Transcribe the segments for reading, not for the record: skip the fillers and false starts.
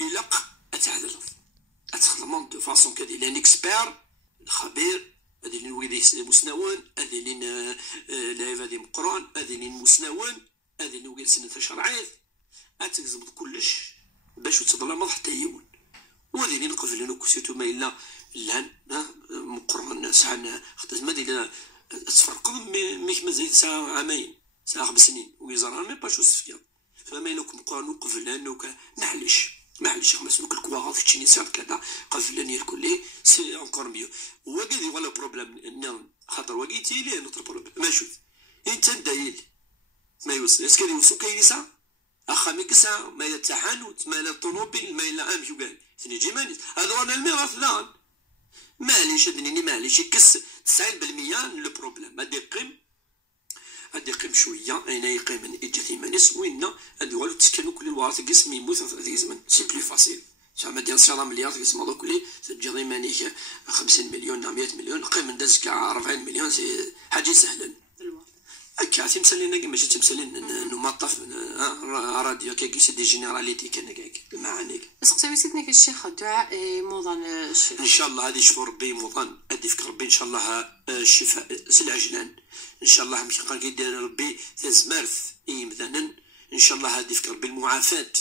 إلا أتعدل أتخدم دو فاسون كادي لان إكسبير خبير هذه اللي ويدي مسنون هذه اللي لايف هذه مقران هذه اللي مسنون هذه اللي ويدي سنة شرعيت أتكذب كلش باش تظلم حتى يون وهذه اللي نقفل لنا كسيتو ما إلا لان مقران ساعة خدت ما دير تفرق ميك مازال ساعة عامين ساعة 5 سنين ويزرع مي باش وصفيا فما إلا مقران وقفل لأنه معليش خمس لوك الكواغ في تشينيسيات كذا قفل لنا الكل سي انكور ميو وكذي ولا بروبليم نعم خاطر وقيتي ليه نوتر بروبليم ما شوف انت دايل ما يوصل اسكري وصو كاين ساعة اخا ميك ساعة ما يتحانوت ما لا طوموبيل ما لا امشي قال ثني جيمانيس هذا انا الميراث الان معليش ادنيني معليش يكس 90% لو بروبليم هادي قيم شويه اين يقيم من اجا مانيس وين هادي والو تسكنوا كل الوراث قسم يموت في الزمن سي بلي فاسيل زعما ديال 10 مليار قسم هذا كلي تجي مانيك 50 مليون 100 مليون قيم ندز كاع 40 مليون سي حاجه سهله هكا تمثلين ماشي تمثلين نمطف راديو كي سي دي جينيراليتي كان كاك المعاني سقسي سيدنا الشيخ الدعاء موضن الشيخ ان شاء الله هذه شفور ربي موضن ادي فكر ربي ان شاء الله الشفاء سلعجلان ان شاء الله مش قال كيدير ربي تزمرث مثلا ان شاء الله هذه فكر بالمعافاه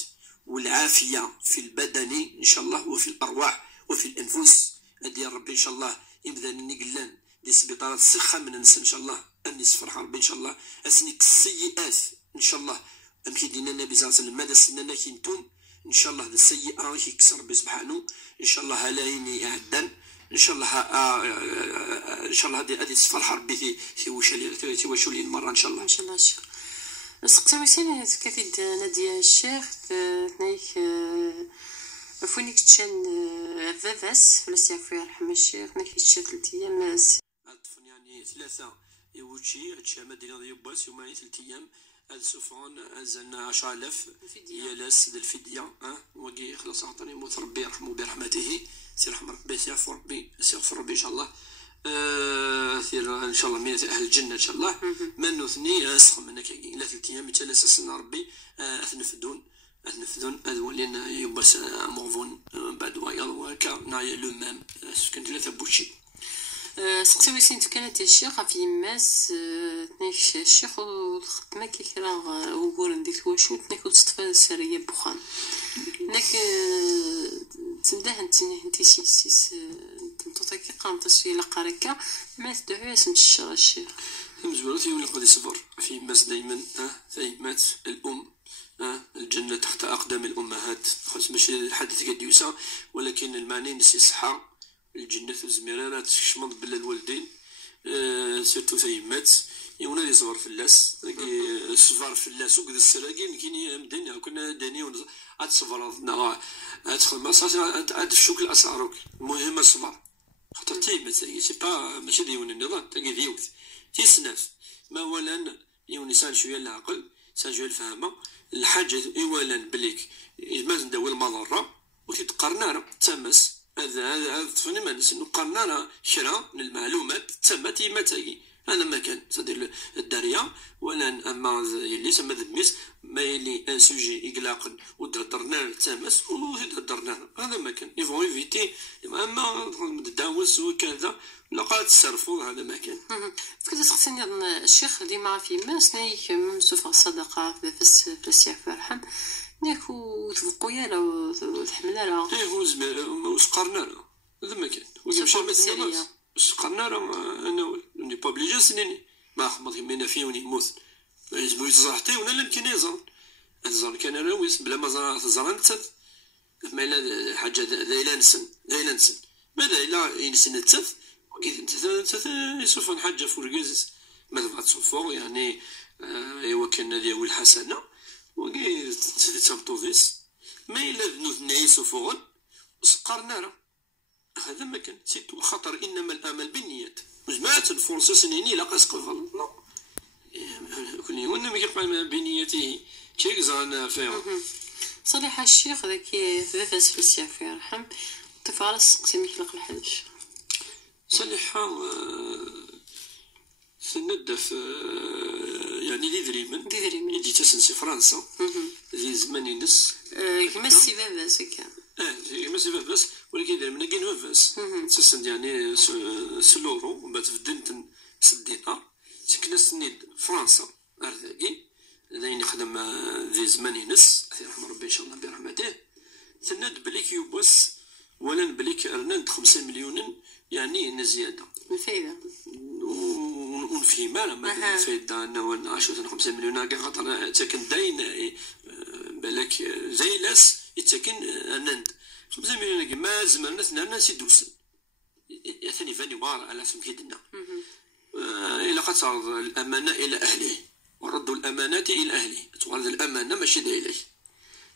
والعافيه في البدن ان شاء الله وفي الارواح وفي الانفس هذه ربي ان شاء الله يبدا نقلان دي سبيطارات الصحه من الناس ان شاء الله اني سفرح ربي ان شاء الله اسنيك السيئات ان شاء الله امشي دينا النبي صلى الله عليه وسلم ماذا سننا كينتون ان شاء الله هذا السيئه يكسر ربي سبحانه ان شاء الله هلايني يعدن ان شاء الله ان شاء الله هذه سفرح ربي في وشولي المره ان شاء الله الشيخ سقسي سين كثيد نادي الشيخ ثنيك فونيك تشان فافاس فلاس يعفو يرحم الشيخ ناك تشان 3 ايام عطفن يعني 3 يوتشي هادشي مدينة يوباس يومين 3 ايام هاد سوفون ازلنا 10000 يالاس ديال الفدية وكي خلاص عطاني موت ربي يرحمو برحمته سي رحم ربي سيغفر ربي سيغفر ربي ان شاء الله سير ان شاء الله من اهل الجنه ان شاء الله ما نوثني اسخم منك لا 3 ايام مثل اساسنا ربي اثنفدون ولين يبس مغفون بعد ويا وكا نايا لو مام كنت ثلاثه بوشي سقسي ويسين كانت الشيخ في ماس تنيك الشيخ الخدمه كي راه وقول نديك واش تنيك تصطفى السريه بخان ناك تنده انت سيس تنطيك قامت السي لقاركا ما تدعو اسم الشيخ مزبوط يولي قد يصبر في ماس دائما زي مات الام الجنه تحت اقدام الامهات خاص باش الحديث كديوسا ولكن المعني نسي صحه الجنة الزميرانات تشمض بلا الوالدين سيرتو تيمات يونا اللي صبر فلاس الصفار فلاس وكذا السراقين كاين مدينة كنا داني عاد صبر عاد عاد الشوك الاسعاروك المهم الصبر خاطر تيمات سي با ماشي ديون النظام تاكي ديوث تيسناس ما اولا يونسان شويه العقل سان شويه الفهمه الحاجه اولا بليك ما نداوي المضره وتتقرنا تمس هذا طفني ما نسنو قرنا شرا من المعلومات تما تيما تاكي هذا ما كان صدير الداريه ولا اما اللي سما ذميس ما يلي ان سوجي اقلاق ودردرنا تامس ودردرنا هذا ما كان يفون ايفيتي اما داوس وكذا لقات تصرفوا هذا ما كان فكذا سقسيني الشيخ ديما في ماس نايك من سوفا الصدقه في السياف يرحم ناكو تبقوا يالا تحملها لا ايه هو زمان وسقرنا لا هذا ما كان ويمشي مثلا سقرنا لا انا ني با بليجي سنيني ما خمض يمينا فيه ونموت لازم يتزرحتي ولا لا يمكن يزرن الزرن كان راويس بلا ما زرن تث ما لا حاجه لا نسن ماذا الا ينسن تث وكي تث يسوف حاجه فرقز ما تبغى تصفو يعني ايوا كان هذه هو الحسنه وكي تسبطوفيس ما إلا ذنوث نعيسو فوغن سقرنا راه هذا ما كان سيتو خطر إنما الأمل بالنيات وجماعة الفرصة سنيني لا قسقف لا كل يوم ما يقبل بنيته كيك زعنا فيها صالح الشيخ ذاك فاس في السياف يرحم تفعل سقسي ميخلق الحدش صالحة سندف يعني دي دريمن يدي تسنسي فرنسا ذي زمان ينس كما سي باباس هكا كما سي باباس ولكن يدير من كاين باباس تسن يعني سلورو بعد فدنت سدينا سكنا سنيد فرنسا أرذاقي لين يخدم ذي زمان ينس يرحم ربي إن شاء الله برحمته تناد بليك يوبس ولا بليك أرناد 5 مليون يعني زيادة الفايدة ونفهم ما الفايدة أنا 10 5 مليون كاع خاطر تاكن داين بالك زي لاس يتاكن أرناد 5 مليون ما زمان الناس ناس يدوسن ثاني فاني وار على اسم كيدنا إلا قد تعرض الأمانة إلى أهله وردوا الأمانات إلى أهله تعرض الأمانة ماشي إليه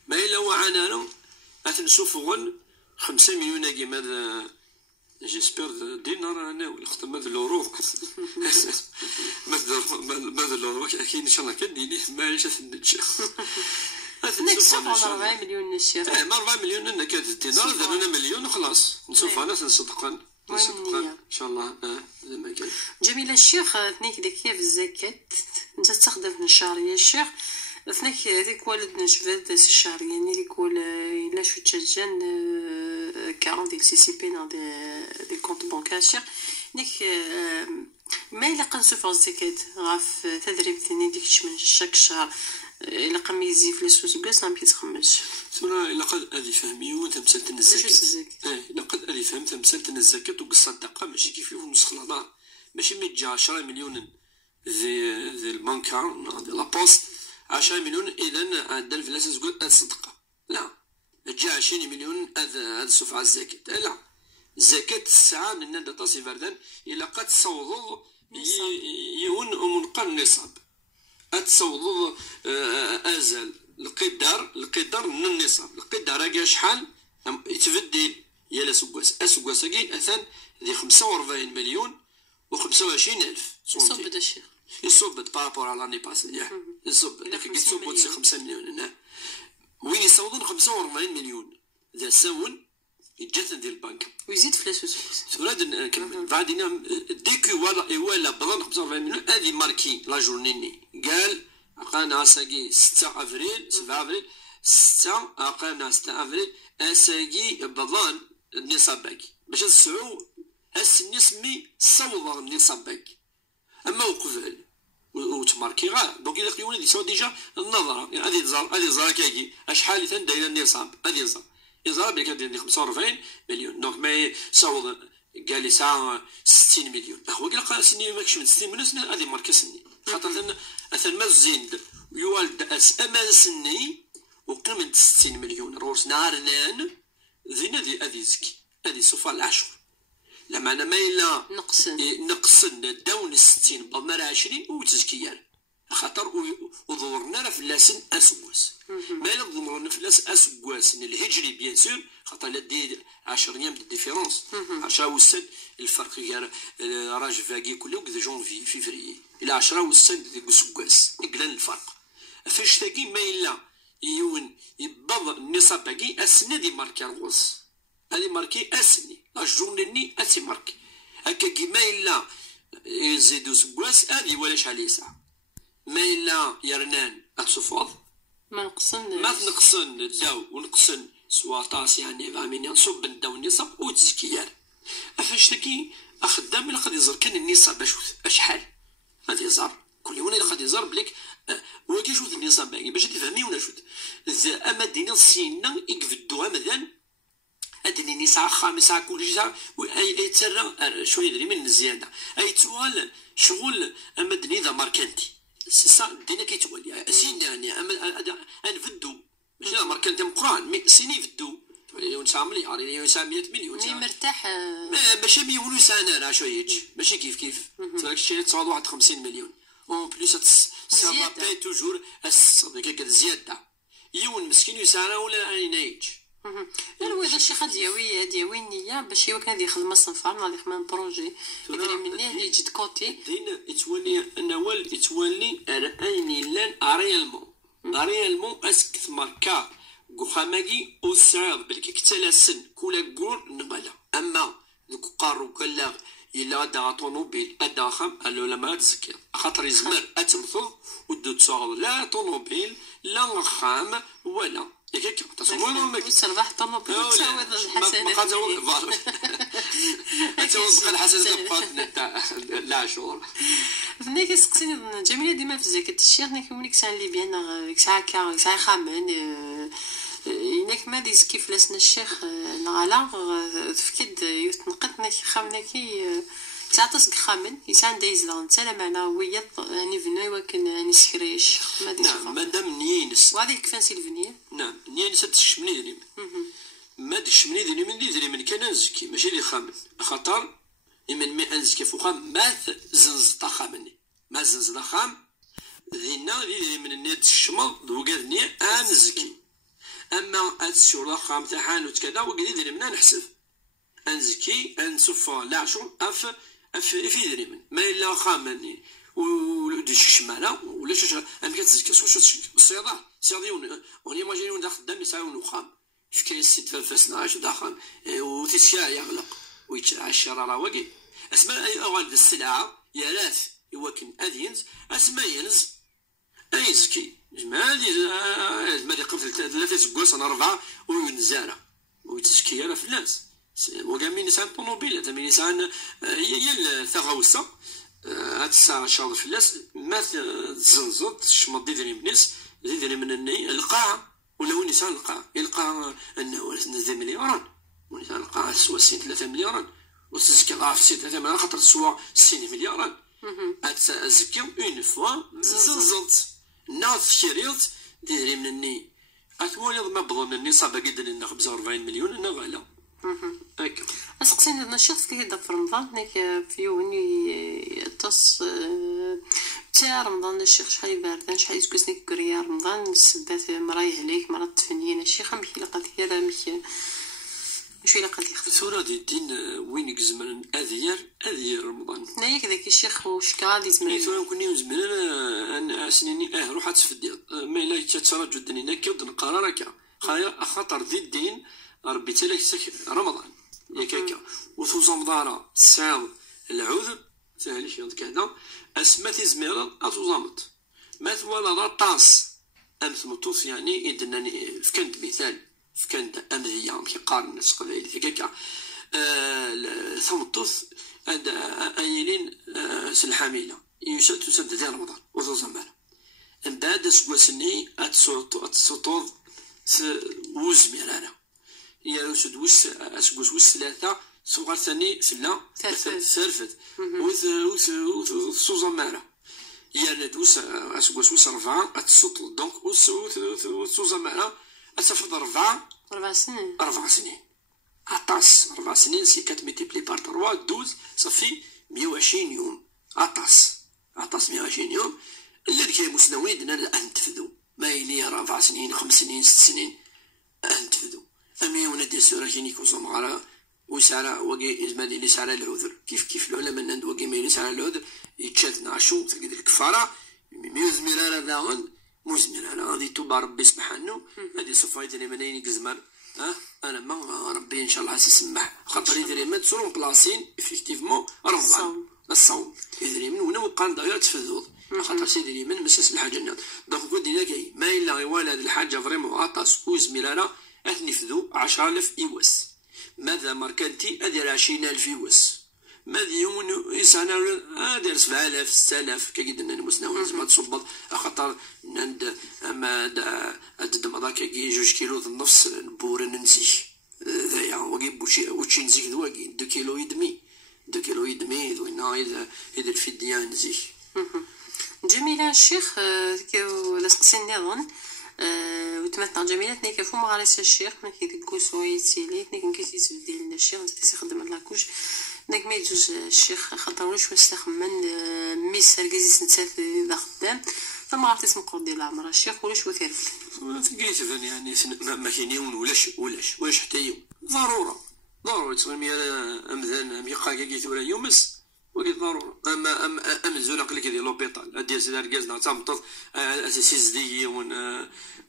ما إلا وعنا أتنسوفون 5 مليون كيما جيسبر دينار أنا ولا خدم هذا الأورو ماذا الأورو أكيد إن شاء الله كنديني ما عيش النجاح نكسب على 4 مليون الشراء ما 4 مليون أنا كاد دينار دابا مليون وخلاص نشوف أنا نصدقن إن شاء الله زي ما كان. جميل الشيخ ثنيك ديك في الزكاة أنت تستخدم في الشهرية الشيخ ثنيك ذيك والد نجبد الشهرية يعني ذيك إلا شو تشجن 40 ديك سي سي بي نا دي كونت بانكار الشيخ نيك ما إلا قنسوف الزكاة غاف تدريب ثاني ديك من شاك شهر إلا قميزي فلوس وسكاس نعم كيتخمش سورة إلا قد أذي فهمي وتمثلت الزكاة إلا قد أذي فهم تمثلت الزكاة وقصدقة ماشي كيف يكون نسخ الهضار ماشي ميجي 10 مليون ذي البنكار دي لابوست 10 مليون إذا عندنا الفلاس تقول الصدقة لا تجي 20 مليون هذا السفعة الزكاة لا الزكاة الساعة من تصي بردان إلا قد تصوض يهون منقر النصاب أتصوض أزل القدر من النصاب القدر راكي شحال يتبدل يا سكواس كي أثان ذي 45 مليون و25 ألف يصبد الشيخ يصبد بارابور على لاني باسي يصبد داك يصبد 5 مليون هنا وين يصوضون 45 مليون ذا ساون يتجثن ديال البنك ويزيد فلوس سولاد نكمل بعدين ديك ولا بلان 45 مليون هذه ماركي لا جورنيني قال عقانا ساقي 6 افريل 7 افريل 6 عقانا 6 افريل اساقي بلان النصاب باقي باش نسعو النسمي صوض النصاب باقي اما وقف وتماركي غا دونك الا خليونا ديساو ديجا النظره يعني هذه زار كاكي اشحال ثان دايره النصاب هذه زار يظهر بلي كان 45 مليون دونك ما يصوض قال لي ساعه 60 مليون هو قال سني ماكش من 60 مليون هذه ماركه سني خاطر اثن ما زيد يوالد اس امان سني وقيمه 60 مليون روس نهار نان زين هذه زكي هذه صفه العشر لما انا ما الا نقصن داون 60 بضمر 20 وتزكيان خاطر وظهرنا في اللسن اسواس ما لا ظهرنا في اللسن اسواس الهجري بيان سور خاطر لدي 10 ايام دي ديفيرونس 10 والسد الفرق غير راج فاكي كله كذا جونفي فيفري الى 10 والسد دي سواس يقلن الفرق فاش تاكي ما الا يون يبض النصاب باقي السنه دي ماركي روس هذه ماركي اسني لا جورني اسي ماركي هكا كيما الا يزيدو سواس هذه ولا شحال يسعى ما إلا يرنان أتصفض ما نقصن الداو ونقصن سواطاس يعني غامين نصب الداو النصاب وتزكيار أفاش تكي أخدام اللي قد يزر كان النصاب أشحال غادي يزر كل يوم اللي قد يزر بليك وكي شوت النصاب باقي باش تفهمي ولا شوت أما دينا السينا يقفدوها مثلا أدني ساعة خامس ساعة كل ساعة أي تسرى شوية دري من الزيادة أي توال شغل أما دني ذا ماركانتي سا دينا كيتولي سينا يعني نفدو ماشي ماركانتي مقران مي سيني فدو مليون 9 مليار مليون 900 مليون مي مرتاح باش يولو سنة راه شوية ماشي كيف تراك شي تصاوب واحد 50 مليون اون بليس سا باي توجور هكا زيادة يون مسكين يسانا ولا عينيج هو هذا الشيء دياوي النية باش هو كان يخدم الصنفار نهار يخدم بروجي يدري مني اللي يجي كوتي دين يتولي نوال يتولي عيني لان اريالمون اسك ماركا غوخاماكي وسعر بالك كتلا سن كولا كور نبالا اما دوك قارو كلا إلا غدا طونوبيل أدا خام ألو لما تزكي خاطر يزمر أتمثل ودو تصاغ لا طونوبيل لا خام ولا ياك تصور وتربح طونوبيل وتساوي الحسنات تساوي الحسنات لا شهور فناك سقسيني جميلة ديما في زكاة الشيخ ناك وليك سان لي بيان ساعة خامن إنك ما ديز كيف لسنا الشيخ نغالا تفكد يتنقد ناك خامناكي تعطس خامن يسان دايز لان سلام معنا ويض اني فناي ولكن نسكري الشيخ ما ديز نعم مادام نينس وهذيك كيفان سيلفني نعم نينس تشمني دريم ما تشمني دريم من كان نزكي ماشي لي خامن خاطر من مي انزكي فوق ما زنزط خامني ما زنزط خام ذينا من النيت الشمال دوكادني انزكي اما اتسور خام تاعها وكذا وقدي دري منا نحسب انزكي انصف لاعشو اف في دري من ما الا خامني ودي الشماله ولا شاش ام كتزكي الصياده اون ايماجينيون داخل خدام يساوي خام في كاين السيد فاسنا عاش داخل وتسيا يغلق ويتعشر راه واقي اسماء اي اوالد السلعه يا لاث يوكن ادينز اسماء ينز ايزكي مالي قبل 3 سكواس انا 4 وينزارة ويتزكي راه في الناس وكامل نسان طونوبيل تامين نسان هي الثغوصه هاد الساعه شاطر في الناس ما تزنزط شمط ديري منيس ديري من الني القاعه ولا وين نسان القاعه يلقى انه 2 مليارات ونسان القاعه سوا 3 مليارات وتزكي راه في 3 مليارات خاطر سوا 6 مليارات اتزكي اون فوا زنزط ناس شريط ديري من الني أتولي ما بظن الني صعب جدا إنه 45 مليون إنه غلا هكا أسقسين هذا الشخص كي يبدا في رمضان هناك في يوني تص تاع رمضان الشيخ شحال باردان شحال يسكسني كريا رمضان السبات مرايه عليك مرة تفنين الشيخ مشي لقات هي مشي مشي لقات ثورة دي الدين وين يزمن أذير رمضان نايك ذاك الشيخ وش قاعد يزمن ثورة كوني يزمن أنا سنيني روح تفدي ما إلا تتراجع دنينا كيود نقرارك خاطر ذي الدين ربي تلاك رمضان ياك هكا وثوزم دارا السعاد العذر سهل شي كذا اسمات زميرا اتوزمت ما ثوالا دا طاس امس مطوس يعني يدناني فكنت مثال فكنت امذيه ماشي قارن الناس قبايل هكاكا ثمطوس هاد ايلين سلحاميله تسد ديال رمضان وثوزم من بعد سكواسني اتسوطوض وزميرانا يا رشد وس اسكوس وس 3 صغار ثاني سلا ثرفت وث سوزمارة يا ندوس اسكوس وس 4 اتسوط دونك وس سوزمارة اسفض 4 سنين 4 سنين عطاس 4 سنين سي 4 ميتيبلي بار 3 12 صافي 120 يوم عطاس 120 يوم اللي كاين مسنوين نتفذو ما يلي 4 سنين 5 سنين 6 سنين نتفذو أمي ونادي السورة كي نيكوزوم على ويسارة وقي إزمالي اللي سارة العذر كيف العلماء نند وقي ميلي سارة العذر يتشات نعشو تلقى الكفارة ميوزمير على داون موزمير على غادي توبا ربي سبحانه هادي صفايت اللي منين يقزمر أنا ما ربي إن شاء الله سيسمح خاطر يدري ما تسرون بلاصين إفكتيفمون رمضان الصوم يدري من ونا وقال داير تفذوض خاطر سيدي اليمن مسس الحاجة الناس دونك قلت لنا كاي ما إلا غيوال هاد الحاجة فريمون عطاس وزمير على أتنفذو 10,000 إيواس ماذا ماركانتي أدير 20,000 إيواس ماذا يوم يسعنا أدير 7,000 6,000 كيدنا المسنون زعما تصبط خاطر نند أما أدد مضاك كي 2 كيلو ونص نبور ننسيش ذايا وقيب وشي نزيك دواكي 2 كيلو يدمي 2 كيلو يدمي دوينا إذا الفدية نزيك جميلة الشيخ كيو لسقسيني ظن وتمتع جميلة تنيك فو مغارس الشيخ نكي دكوس ويتسيلي تنيك نكي تسبدي لنا الشيخ نتي خدم لاكوش نك ما يجوز الشيخ خاطر واش واستخمن ميس ركزيس نتساف ذا خدام فما عرفت اسم قود ديال العمر الشيخ ولاش وثيرفل تلقيت يعني ما كاينين ولاش حتى يوم ضروري تصير ميا امذان ميقا كي ثورا يومس ولي ضرورة أما الزولا قلك ديال لوبيطال أدير سيدار كازنا تامطط أساسيز دي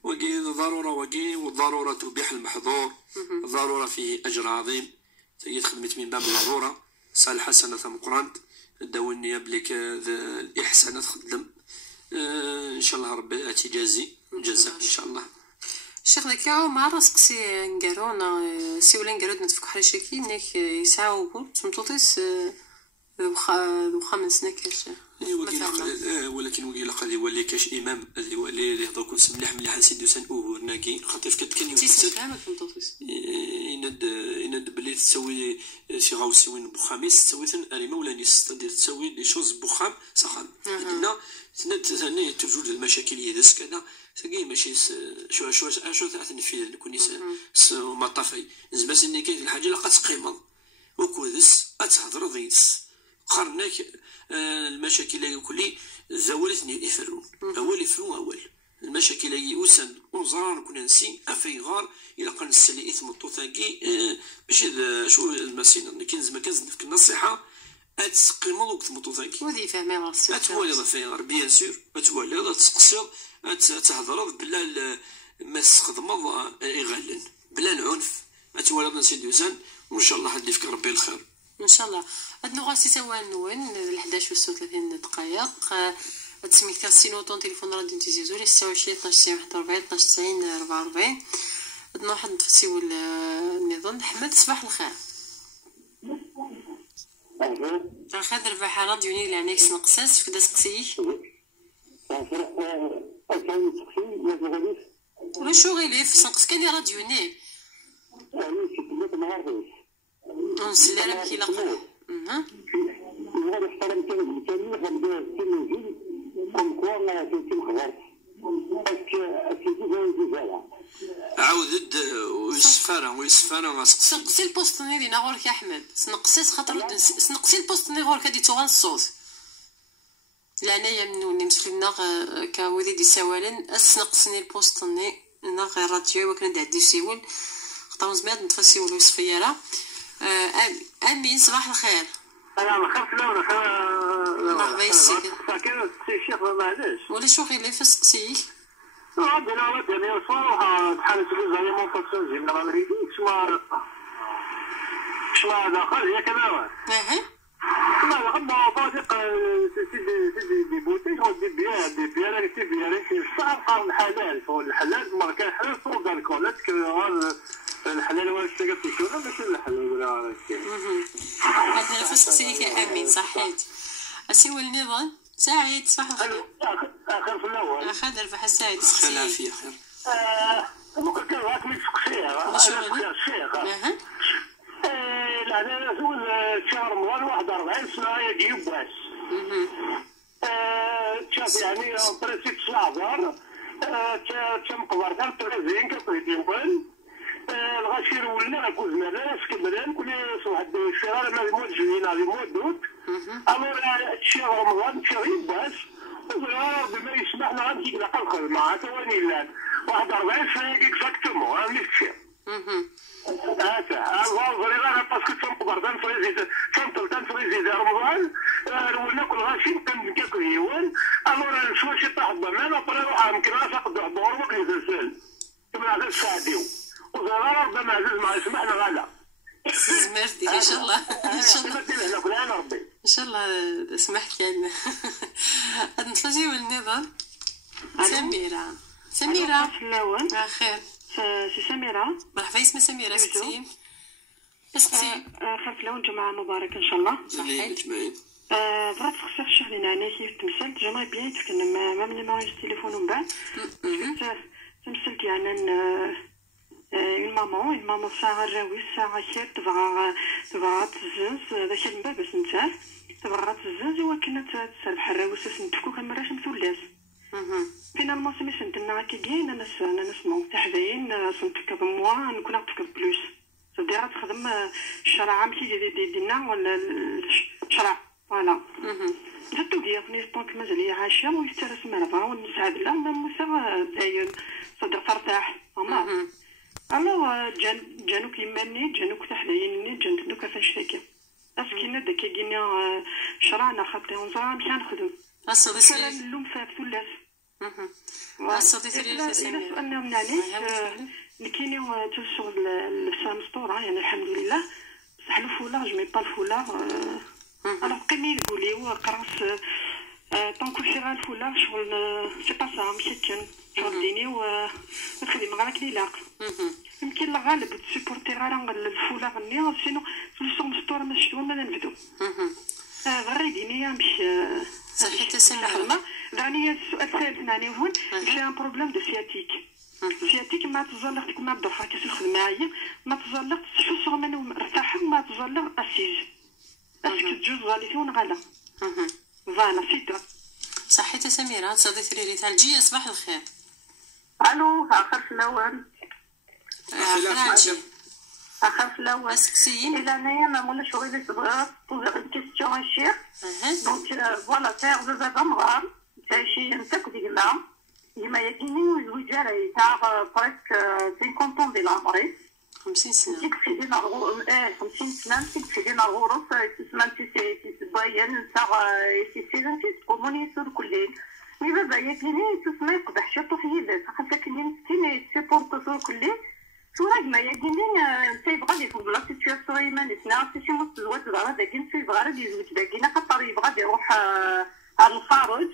وكي ضرورة والضرورة تبيح المحظور الضرورة فيه أجر عظيم تجي خدمت من باب الضرورة صالحة سنة مقرانت داوني بليك الإحسان تخدم إن شاء الله ربي تجازي جزاء إن شاء الله. الشيخ ذاك ما راسقسي نقارونا سي ولا نقارود نتفك حريشكي نيك يسعى وقول تمطوطيس وخمس سنة كاش ولكن وقيل قد يولي كاش إمام هذا يولي هذا كون سملح مليح سيدو سان أوهور ناكي خاطر كان يوسف كلامك تمطوطيس يند بلي تسوي شي غاوسيوين بخاميس تسوي ثن مولانيس تدير تسوي لي شوز بخام صخان قلنا ثاني توجد المشاكل يدس كذا ثقي ماشي شو تاع النفيذ اللي ما طافي زعما اني كاين الحاجه اللي قتقيمض وكودس اتهضر ضيدس قرناك المشاكل اللي كلي زاولتني يفرون اول يفرون اول المشاكل اللي يوسن وزران كنا نسي افيغار الى قن السلي اثم الطوثاقي باش شو المسينه لكن زعما كنزف النصيحه اتقيمض وقت مطوثاقي ودي فهمي راسك اتولي فيغار بيان سور اتولي تقصر تهضر بلا ما تخدمض يغلن بلا العنف اتولد سيدي وزان وان شاء الله حد يفكر ربي الخير ان شاء الله. هاد نغاسي سوا نون 11:36 دقائق تسميت كاسينوطون تليفون راديو تيزيزوري 26 12 41 12 90 44 نروح نتفسيو النظام. احمد صباح الخير. خاطر ربح راديوني اللي عنيك سنقساس فدا سقسيك وشو غيليف سنقس كاني راديوني نسلي راه كي لاقا عاودد ويسفارا سنقسي البوستني دينا غورك يا احمد سنقسي خاطر سنقسي البوستني غورك هادي توغان الصوت لعنايا منوني مسكينا كاودي دي سوالن اسنقسني البوستني ناغ الراديو وكان دعدي سيول خاطر زعما نتفسيولو السفيره. امين صباح الخير. انا خاف لون مرحبا يسيك ساكن الشيخ معليش ولا شو غير اللي فسقسيك عندنا ودني صراحه بحال تقول زي ما فصل جينا ما نريدش شما داخل هي كذا لا غدا صادق سيدي بوتيك ودي بيا لا كتب بيا لا صار الحلال فوق الحلال ما كان حلال فوق الكولات الحلال ولا الشقه في شنو ماشي الحلال ولا هكا هاد نفس سيك امين صحيت اسيو النظام سعيد صباح الخير اخر في الاول اخذ ربح السعيد خير العافيه خير ممكن كان راك متسقسيه الشيخ لا انا زول شهر رمضان 41 سنه يجي باس شاف يعني بريسيك صابر تم قبرتها ترزين كطيبين الغاشير ولنا كوز مالاس كملان كل واحد الشهر ما يموت جوينا يموت دوت الور شهر رمضان شهر باس وغير بما يسمح لنا غنجي لقى الخير مع ثواني لا 41 سنه اكزاكتومون راه نفسي هذا الغالب انا باسكو تنقدر تنفريزي تنفريزي رمضان ولنا كل غاشي كنكاكل يوان الور شو شي طاح الضمان وطريقه يمكن ناخذ دور وقت يزال كما هذا الساعديو وزرار ربما عزيز ما يسمحنا غلا زمرتي ان شاء الله ان شاء الله ربي ان شاء الله سمحت لنا هاد نتلاقيو النظام. سميرة خير سي سميرة مرحبا اسمها سميرة سكتي خاف لون جمعة مباركة ان شاء الله صحيت بغات تخسر الشيخ لينا انا كيف تمثلت جمعي بيان تكلم ما من نيميرو التليفون من بعد تمثلت يعني une maman ساعة الراوي ساعة خير تبغى تزز داك الماء باش نتاع تبغى تزز وكنا تسربح الراوي سنتفكو كنمراش مثلاث فينالمون سمي سنتنا كي كاين انا نسمعو تحداين سنتك بموا نكون نتفك بلوس صديرة تخدم الشرع ماشي ديالنا ولا الشرع فوالا زدتو ديالني طونك مازال هي عايشة ويسترس مرضى ونسعد لا موسى داين صدر ترتاح فما الو جانو كيماني جانو كتحدايني جانت دوكا فاشتاكي اسكينا داك كينا شرعنا خاطي ونزرع مشان نخدم الصديق اللوم فات ولاش الصديق اللي سؤالنا من عليك كاينين الشغل السام مسطورة يعني الحمد لله بصح لو فولار جو مي با الفولار. الوغ قيمي يقولي هو قراص طونكو فيها الفولار شغل سي با سا ماشي كان شغل ديني وتخدم غير كليلاق. يمكن الغالب تسيبورتي غير الفولار ني سينو سوليسيون مستوره ما شفتو ما نبدو. غير ديني باش صحيح تسمع خدمه. داني السؤال الثالث نعني هون جي ان بروبليم دو سياتيك. سياتيك ما تزلقت كما بدوخا كاس الخدمه هي ما تزلقت شو صغ منو مرتاحه ما تزلق اسيج اسك تجوز غاليتون غلا. فوالا سيتو. صحيح سميرة صديقتي ريري تاع الجيه. صباح الخير. الو اخر في الاول. اخر في الاول اسكسيين اذا انايا ما مولاش غير صغار بوزي اون كيستيون الشيخ. دونك فوالا تاع زاد مغار تاع شي نتاك ديك لا لما يجيني الوجاره تاع بريسك 50 طون ديال العمري 50 سنة. تكفي لينا 50 سنه تكفي لينا الغرف تسمى تبين تاع سيسيزن كوموني سور كلين مي بابا يجيني تسمى يقبح شطو في يدك حتى كني مسكين سيبورتو سور كلين صورة ما يجيني تيبغى لي في بلا سيتياسيون ايمان سنا شي نص الوقت راه داكين تيبغى راه يزوج داكينا خاطر يبغى يروح على الخارج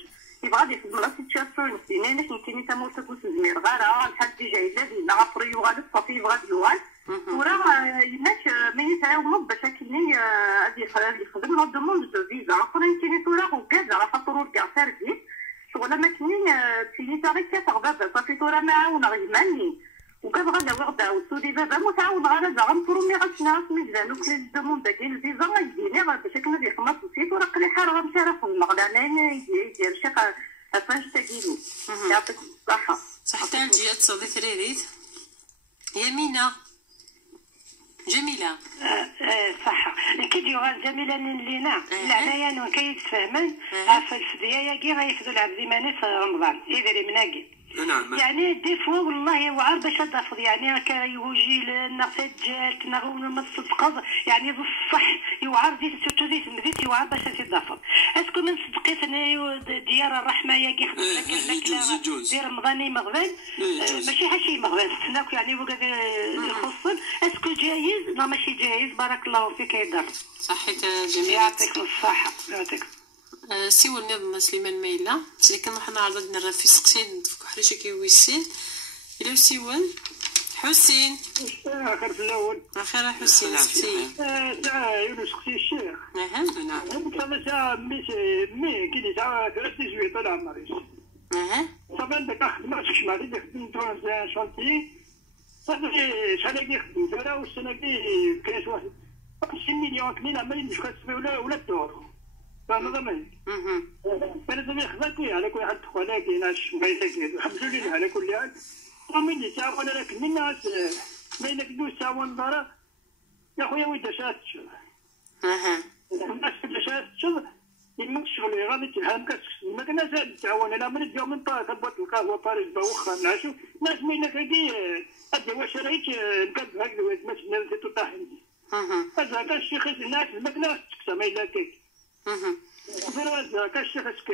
يبغى لي في بلا سيتياسيون مسكين انا كنتي تموت كوس زمير غير الحاج جاي لازم عفري وغادي الصافي يبغى يوال وراه يناك ما يتعاونوا باش كني غادي يخدم لو دوموند دو فيزا اخرين كاين تورا وكذا راه خاطروا كاع خارجي شغل ما كني تيلي تاعي كتر بابا صافي تورا ما عاون غيماني وكتبغى لا وغدا وسودي بابا متعاون على زعما برومي غتشنا ميزان وكل الدوموند داكين الفيزا غيديني باش كنا ديال خمس وسيت وراه قلي حار غنمشي راه في المغلانين يدير شي فاش تاكيني يعطيك الصحه. صح تاع الجيه صديقتي ريريت. يمينة جميلة. صح كيديروا جميله لينا العنايه نون كيتفاهمن في الفديه كي غيفدوا العبد زيماني في رمضان يدير مناقي. نعم. يعني دي فوا والله وعار باش تضافر يعني كيوجي لنا سجل تنغون ما تصدق يعني بصح يوعر دي سورتو دي سمديت يوعر باش تضافر اسكو من صدقيت انا ديار الرحمه يا كي خدمت دير رمضاني مغرب ماشي حاشي مغرب سناك يعني يخصن اسكو جايز لا ماشي جايز بارك الله فيك يدار. صحيت جميلة يعطيك الصحه يعطيك. سيوا النظام سليمان ميلا سلي كان حنا عرضنا نرى في سقسين تفك حريشه كيويسين الى سيوان حسين. اخر في الاول اخيرا حسين سقسين تاع يونس سقسي الشيخ. نعم كما تاع مي كي تاع 38 طلع مريض. طبعا داك خدمه شمالي داك خدمت شانتي صافي شحال هادي خدمت انا والسنه دي كاين واحد 50 مليون كلينا ما يمشي كتسمي ولا الدور فنظمي فلازم يخذك على كل حد خونا كايناش ما يتكيد الحمد لله على كل حال ومن يتعاون لكن الناس ما ينقدوش تعاون ضرا يا خويا ويدا شاتش الناس كلها شاتش يما الشغل غادي تفهم ما كنا تعاون انا من اليوم من طاق بط القهوه باريس بوخا نعشو ناس مينا كدي ادي واش رايت نكذب هكذا ماشي نزيد طاحن هذا كان الشيخ الناس ما كناش تكسى ما الا كيك فرواز كالشيخ اسك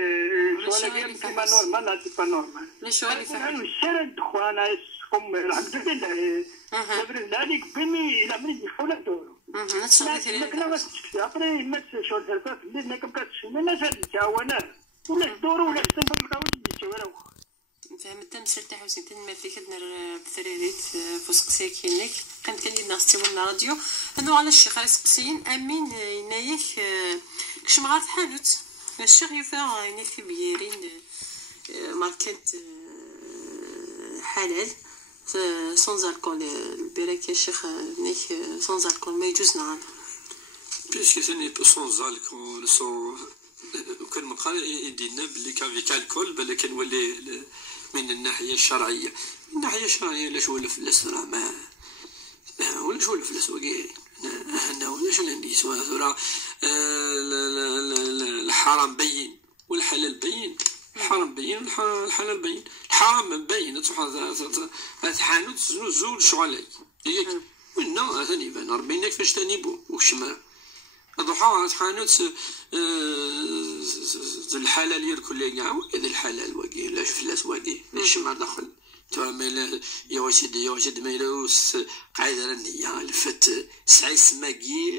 شوالا كيما نورمال لا سي با نورمال لي شوالي فهم الشرد خونا اسكم الحمد لله نبرز عليك بمي الى من يدخل الدور ما كنا غتشكي ابري ما شغل دركا في الليل ما كنبقاش ما زاد تعاونات ولا الدور ولا السنبل القاوش ديال ولا واخا فهمت تمثل تاع حسين تنمثل كدنا بثريريت فسقسي كينك كانت كندير ناس تيولنا راديو هادو على الشيخ سقسيين امين ينايك كش مغار تحانوت الشيخ يفا ينكتب بيرين ماركت حلال سونز الكول البيرك يا شيخ نيك سونز الكول ما يجوز نعم بيسكو ثاني سونز الكول سون وكان مقال يدينا بلي كان في الكول بلا كان ولي من الناحيه الشرعيه من الناحيه الشرعيه لا شغل فلس راه ما ولا شغل فلس وكي انا ولا شنو عندي سوا راه الحرام بين والحلال بين الحرام بين والحلال بين الحرام بين تحانوت زوج شغالي ياك ونا ثاني يبان ربينا كيفاش تنيبو وشما الضحى تحانوت الحلال يركل كاع وكذا الحلال واقي لا فلاس واقي الشمع دخل تو ما يواجد ما يلوس قاعدة النية الفت سعي سماقي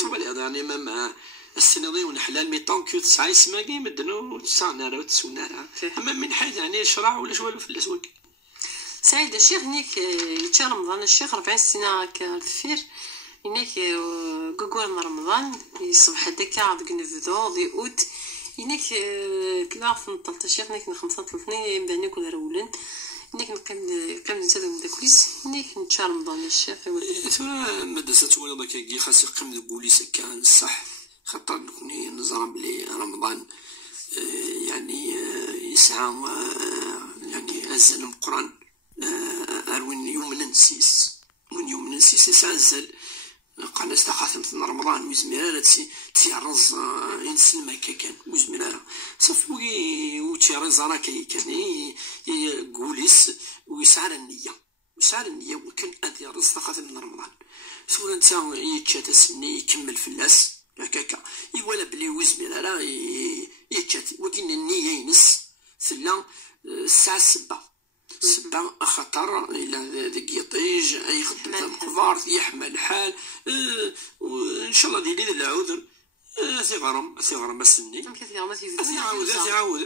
تولي يعني ما السنة ونحلال ميطون كيو تسعي سماقي مدنو تسعنا راه وتسونا راه أما من حيث يعني شرع ولا شوالو في الأسواق. سعيد الشيخ هناك يتشا رمضان الشيخ 40 سنة كالفير هناك قوقورنا رمضان يصبح هداك عاد نفذو دي اوت هناك كلا في 13 هناك 35 يبدا كل رولن هناك نقيم نتسادم دا كويس هناك نتشا رمضان الشيخ ثورة مدرسة ولا كي خاص يقيم البوليس كان صح خاطر نكوني نزرم بلي رمضان يعني يسعى يعني أزل القرآن أروين يوم ننسيس من يوم ننسيس يسعزل قال استخاثم في رمضان وزميرة تيعرض ينسل ما كان وزميرة صافي وتيعرض راه كان يقوليس ويسعر النية وكان أدي يعرض استخاثم من رمضان ثم انت يتشات السني يكمل في اللاس هكاكا يولا بلي وزميرة يتشات وكان النية ينس ثلا الساعة 7 خطر الى ذاك يطيج اي خدمه كبار يحمل الحال وان شاء الله ديالي العذر ثغرم السني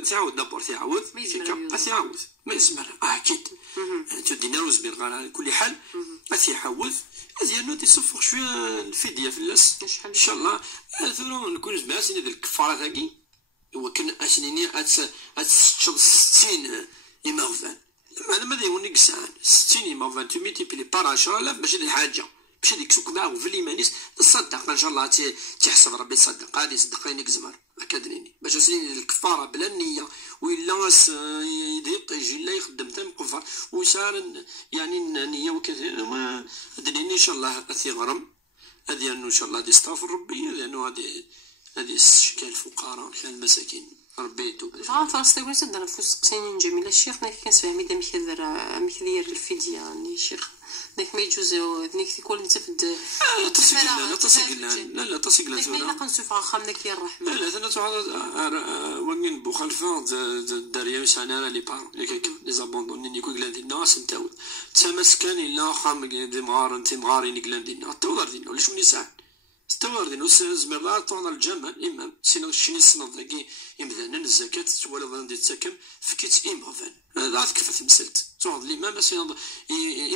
ثيعاود دابور ثيعاود ما يزمر اكيد تدينا وزبير على كل حال ثيعاود هذه تصفق شويه الفديه في اللاس ان شاء الله ثم نكون جماعه سنه الكفاره ثاقي وكان اسنيني اتشد 60 يمغفان أنا ما ديوني قسان 60 يمغفان تميتيبلي بار 10000 باش هذه الحاجة باش هذيك سوق معاه في الإيمانيس تصدق إن شاء الله تحسب ربي تصدق غادي يصدقيني كزمر هكذا باش سنين الكفارة بلا النية وإلا يضيق يجي لا يخدم تم كفار ويسار يعني النية وكذا ما أدريني إن شاء الله أثيغرم هذه إن شاء الله هذه استغفر ربي لأنه هذه أشكال الفقراء كان المساكين ربي يتوب فرص تقول سدنا فوس قسين جميل الشيخ ناك كنسمع ميدا مكثير الفدية يعني الشيخ ناك ما يجوز ناك تكون نتفد لا تصق لنا ما يلقى نشوف خامنك يا الرحمة لا انا تعرض وين بخلفه داريا سانا لي بار لي زابوندوني نيكو غلاندينا سنتاود تمسكن الا خام دمغار انت مغارين غلاندينا تودر دينا ولا شنو يساعد استوردين وزمر طون الجامع الإمام سينو شني سنض ذاكي يمدانا الزكاة ولا ضندي تسكم فكيت إمغفان هذا كيف تمثلت تعرض الإمام سينو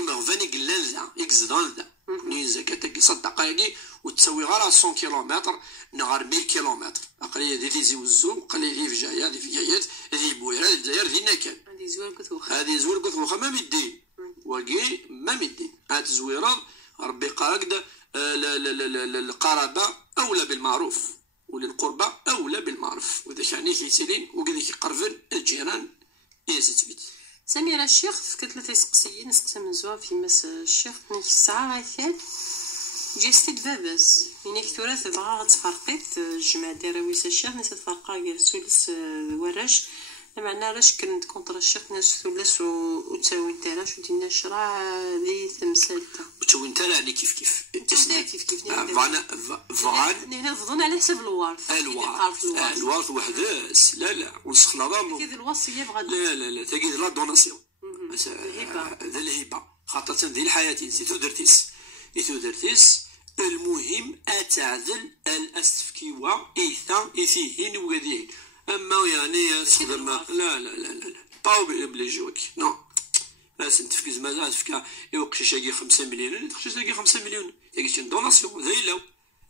إمغفان يقلان ذا يقزدان ذا ني الزكاة تاكي صدقة ياكي وتسوي غير 100 كيلومتر نهار 1000 كيلومتر أقل ذي زي وزو قال لي في جايات في جايات ذي بويرة ذي الجزائر ذي نكال هذه زوار كثوخة ما مدين وقي ما مدين هذه زويرة ربي قال هكذا القرابة أولى بالمعروف وللقربة أولى بالمعروف وإذا كان يسيلين وكذا يقربن الجيران يزيد بيت سميرة الشيخ في كتلة سقسيين نسقسي من زوا في مس الشيخ من الساعة غاثال جاستيد باباس يعني كثورات بغا غتفرقيت الجماعة دايرويس الشيخ ناس تفرقا غير سولس وراش معنا راش كنت كونتر الشيخ ناس ثلاث وتساوي نتاراش ودينا شرع ذي تمثالته وتساوي نتالا يعني كيف كيف فغان نفضون على حسب الوارث الوارث وحداس لا والسخلاضه كيف الوصيه بغا لا تجد لا دوناسيون هذا الهبه خاطر ذي الحياه إثو المهم أتعدل الأستفكيوا إثيهين وغاديين أما يعني تخدم لا طاو بليجوك نو باش نتفكي زعما تفكا يوقش شاكي 5 مليون تخشى شاكي 5 مليون تاكي شي دوناسيون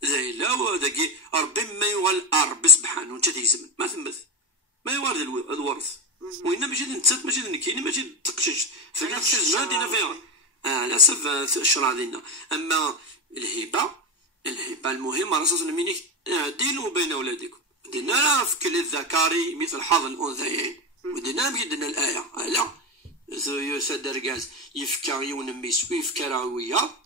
ذايلاو داكي ربي ما يوال ربي سبحانه انت تيزمن ما ثمث ما يوال الورث وإنما ماشي نتسات ماشي نكيني ماشي تقشش فكاش زمان دينا فيها على حسب الشرع ديالنا اما الهبه المهم راسو منك دينوا بين اولادكم دينا في كل الذكر مثل حظ الانثيين ودينا بدنا الايه لا يسد رجاز يفكا يونميس ويفكا راويه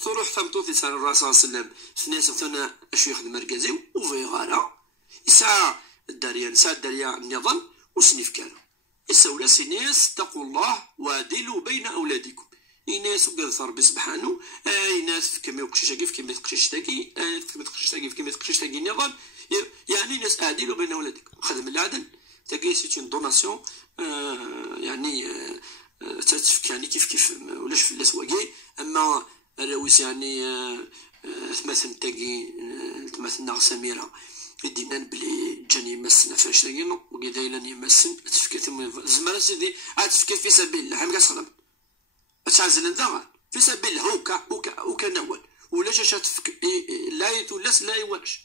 ثروح ثمتو في سنه الرسول صلى الله عليه وسلم سناس ثنا اش يخدم مركزي وفي غاره يسعى الداريان ساد داريا النظام وسنيف كانوا يساولا سناس اتقوا الله وعدلوا بين اولادكم الناس وقال ربي سبحانه ناس كما يقشش كيف كما تقشش تاكي كما تقشش تاكي كما تقشش تاكي النظام يعني ناس عادل بين اولادك خدم العدل تاكي سيتي دوناسيون يعني تتفك يعني كيف ولاش فلاس واقي. اما الراويس يعني تماثل تاقي تماثلنا سميره يدينا بلي جاني يمسنا فاش تاقينا وكذا الا يمسن تفكر ثم زعما سيدي تفكر في سبيل الله حنا كنخدم تعزل انت في سبيل الله هوكا نول ولا جا تفكر لا يتولس لا يولش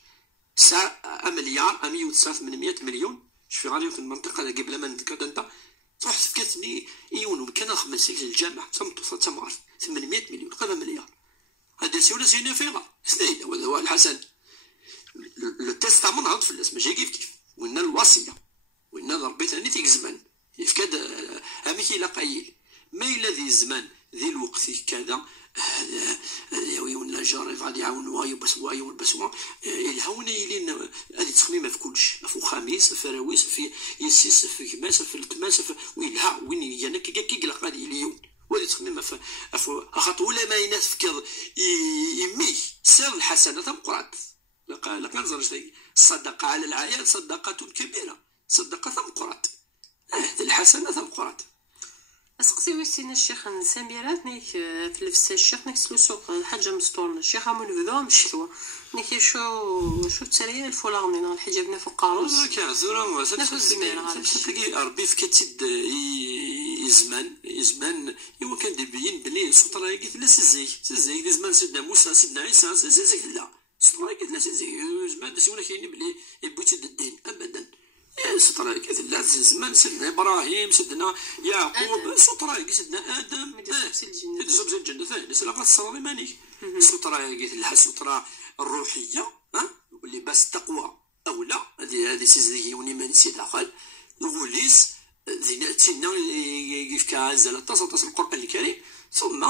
ساعة مليار 108 مليون شفي غادي في المنطقة اللي قبل ما نذكر انت تروح تفكرتني ايون كان خمس الجامعة تمغار 800 مليون قبل مليار هذا سي ولا سينا فيها سنين هو الحسن لو تيستامون هاد في الاسم ماشي كيف وإن الوصية وإن ربي ثاني تيك زمان يفكاد اميكي لا قايل ما إلا ذي الزمان ذي الوقت كذا ولا جاري غادي يعاونوا وايو بس الهونا يلين هذه تخميمه في كلش في خميس في فراويس في يسيس في كماس في التماس ويلها وين يانا كي غادي اليوم وهذه تخميمه في خاطر ولا ما يناس فكر يمي سر الحسنه تمقرات لقى نزرج الصدقه على العيال صدقه كبيره صدقه تمقرات الحسنه تمقرات اسقسي ويسينا الشيخ سميرات نيك في الفسا الشيخ نيك سوق الحاجه مستورنا الشيخ عمو نبداو مشتوا نيك شو تسري الفولارني الحجابنا في القاروس كازورا تلقي ربي في كتيد يزمان هو كان دبيين بلي سطرا قلت لا سزي زمان سيدنا موسى سيدنا عيسى سزي لا سطرا قلت لا سزي زمان دسونا كاين بلي يبوتي الدين ابدا سطرا قلت لا زمان سيدنا ابراهيم سيدنا يعقوب سطرا سيدنا ادم يدزوب الجنه ثاني سلاقات الصلاه مانيك سطرا قلت لها سطرا الروحيه واللي باس التقوى او لا هذه سيزي وني ماني سي داخل نقوليس تينا يفكا زال تصل القران الكريم ثم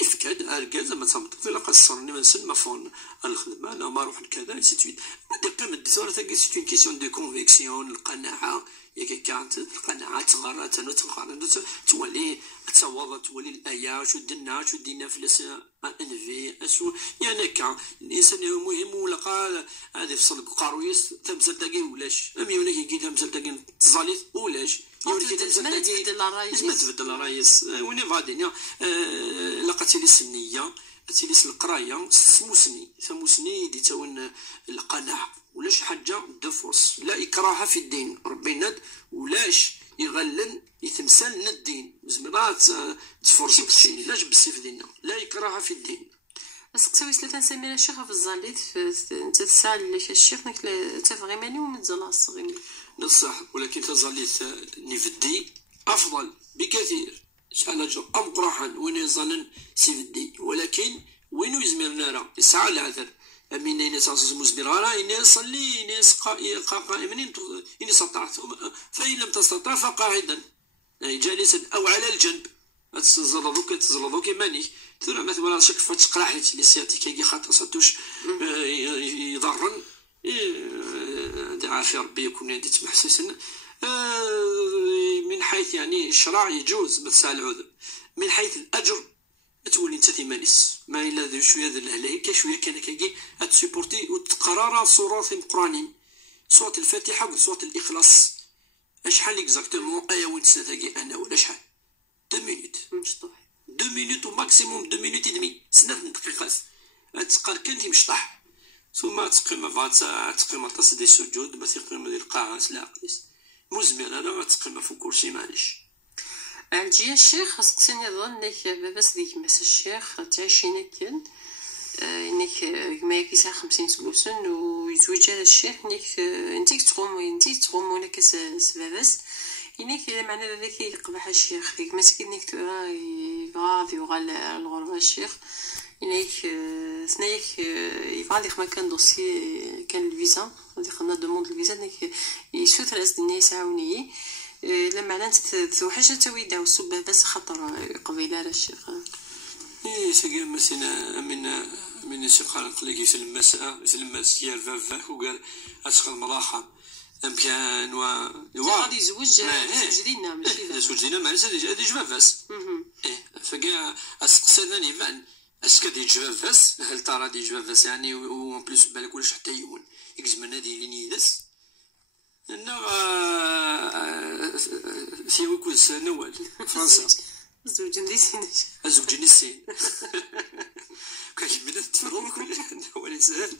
يفكاد اركاز ما تصمت لا قصرني ما نسن ما فون الخدمه انا ما نروح كذا سيتويت ما دقه من الدثوره تاكي سيتوين كيسيون دو كونفيكسيون القناعه ياك كانت القناعه تغرات تولي تصوض تولي الايه شو دينا في انفي اسو يعني كان الانسان مهم ولا قال هذه في صلب قارويس تمثل تاكي ولاش ام يونيكي كي تمثل تاكي تزاليت ولاش ما تبدل الرايس وين غادي لقات لي السنيه تيليس القرايه سموسني دي تاون القناعه ولاش حاجه دفوس لا اكراه في الدين ربي ند ولاش يغلن يتمثل الدين زمرات تفرش بسيني لاش بالسيف ديننا لا يكره في الدين اسقسي ثلاثه سميره الشيخ في الزاليت انت تسال ليش الشيخ نك تفغي ماني ومتزل الصغير نصح ولكن تزاليت نفدي افضل بكثير شحال اجر ام قرحان وين يظن سيفدي ولكن وين يزمرنا راه يسعى العذر امين ينس مزمر راه يصلي ينس قائما ان استطعت فان لم تستطع فقاعدا جالسا او على الجنب تزلضوك ماني ترى مثلا شك فتقراحيت لي سياتي كي خاطر صدوش يضرن عافية ربي يكون عندي تمحسسن من حيث يعني الشرع يجوز بتسع العذر من حيث الاجر تولي انت تيمانيس ما الا ذو شويه ذو الهلاك شويه كان كي تسيبورتي وتقرا صورات قرانين سوره الفاتحه وسوره الاخلاص شحال اكزاكتومون ايه وين تسنتاكي انا ولا شحال 2 مينوت مشطوح 2 مينوت وماكسيموم 2 مينوت ودمي 6 دقيقات تقال كان تيمشطح ثم تقيم تقيم تصدي السجود ما تقيم ديال القاعه سلاقيس مزمن انا تقيم في كرسي معليش الجي الشيخ سقسيني ظن لك بس ديك مس الشيخ تعيشينا كان انك ما يكيسا 50 سلوسن ويزوج هذا الشيخ انك انتي تقوم ولا كاس باباس انك معنا باباك يقبح الشيخ ديك مسكين انك غادي وغال الغربه الشيخ انك ثنايك يبغى لك ما كان دوسي كان الفيزا غادي خلنا دوموند الفيزا انك يسوت راس دنيا يساوني لما انا توحش توي داو السبه بس خطر قبيله على الشيخ ساقي مسينا من الشيخ قال لك يسلم سيار فافاك وقال اشغل مراحه امكان غادي يزوج زوجدينا ماشي زوجدينا مع هذه جبافاس فكاع اسقساني مان اسكا دي جبافاس هل ترى دي جبافاس يعني و بليس بالك كلش حتى يون يكزمن هذه اللي نيدس انا سيوي كوز نوال فرنسا زوج ندي سينج الزوج نسين كان يبدا تفرغ هو اللي سهل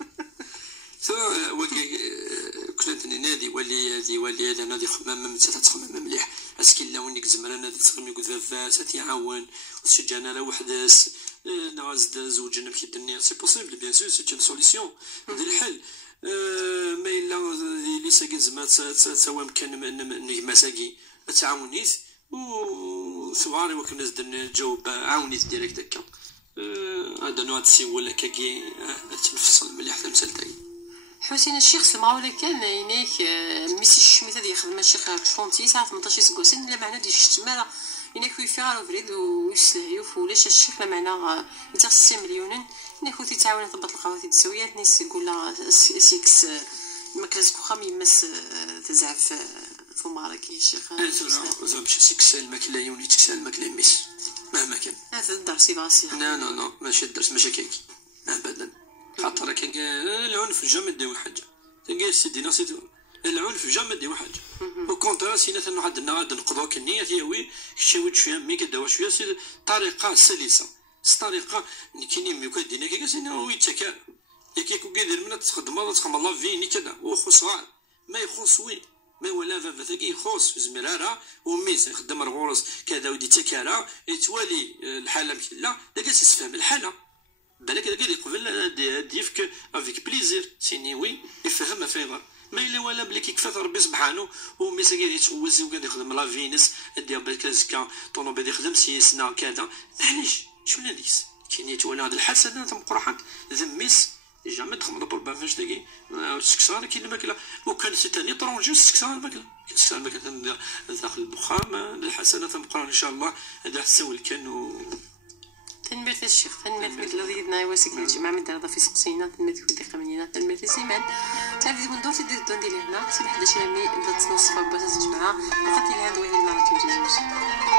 كنت نادي ولي هذا نادي خمام تخمم مليح اسكي لا ونيك زمرا نادي تخمم يقول فافاس تيعاون وتشجعنا على وحداس نعزد زوجنا كي دنيا سي بوسيبل بيان سور سي اون سوليسيون هذا الحل ما الا لي ساكن زعما تساوى مكان مساكي تعاونيت و ثواري وكنا زدنا نجاوب عاونيت ديريكت هكا هذا نوع تسي ولا كاكي تنفصل مليح المثال تاعي حسين الشيخ سمع ولا كان يناك ميسي الشميت هذا يخدم الشيخ شونتي ساعه 18 سكوسين لا معنى دي الشتماله يناك يفيرو فريد ويسلهيوف ولاش الشيخ لا معنى يتاع 6 مليون يناك تيتعاون تضبط القهوه تسويات ناس يقول لها سيكس الماكلاس بخام يمس تزعف فمارك يا شيخ زعما باش سيكس الماكله يوني تكسال الماكله ميس مهما كان هذا الدرس باسي لا ماشي الدرس ماشي كيكي ابدا خاطر كان العنف جامد ديال حاجه تلقى سيدي ناصي العنف جامد ديال حاجه وكونترا سينا نوع عندنا غادي نقضوا كنيه هي شي شويه مي كداوا شويه سي طريقه سلسه طريقه كايني مي كدينا كي سينا ويتكا ياك كيدير من تخدم تخدم الله فيني كذا وخصوار ما يخص وين ما ولا فافاكي يخص في زمراره وميس يخدم الغرس كذا ودي تكالا يتوالي الحاله كلا داك يسفهم الحاله بالك هذاك اللي قبل ديفك افيك بليزير سيني وي يفهم فيغر ما الا ولا بلي كيكفى ربي سبحانه وميساكير يتوزي وقاعد يخدم لا فينس ديال بالك زكا طونوبيل يخدم سيسنا كذا معليش شنو نيس كاين يتولى هذا الحسنه تم قرحت ذميس جامي تخمض بالبان فاش تاكي السكسار كاين الماكله وكان سي ثاني طرونجي السكسار الماكله السكسار الماكله داخل البخام الحسنه تم قران ان شاء الله هذا حسول كان تنمية الشيخ تنمية مثل ذيدنا واسكن الجماعة من درضة في سقسينا تنمية ودي قمنينا تنمية سيمان تعرف من دور تدير الدون ديالي هنا سي 11 مي بدا تنصف باساس الجماعة لقيت لها دويني المرة توجي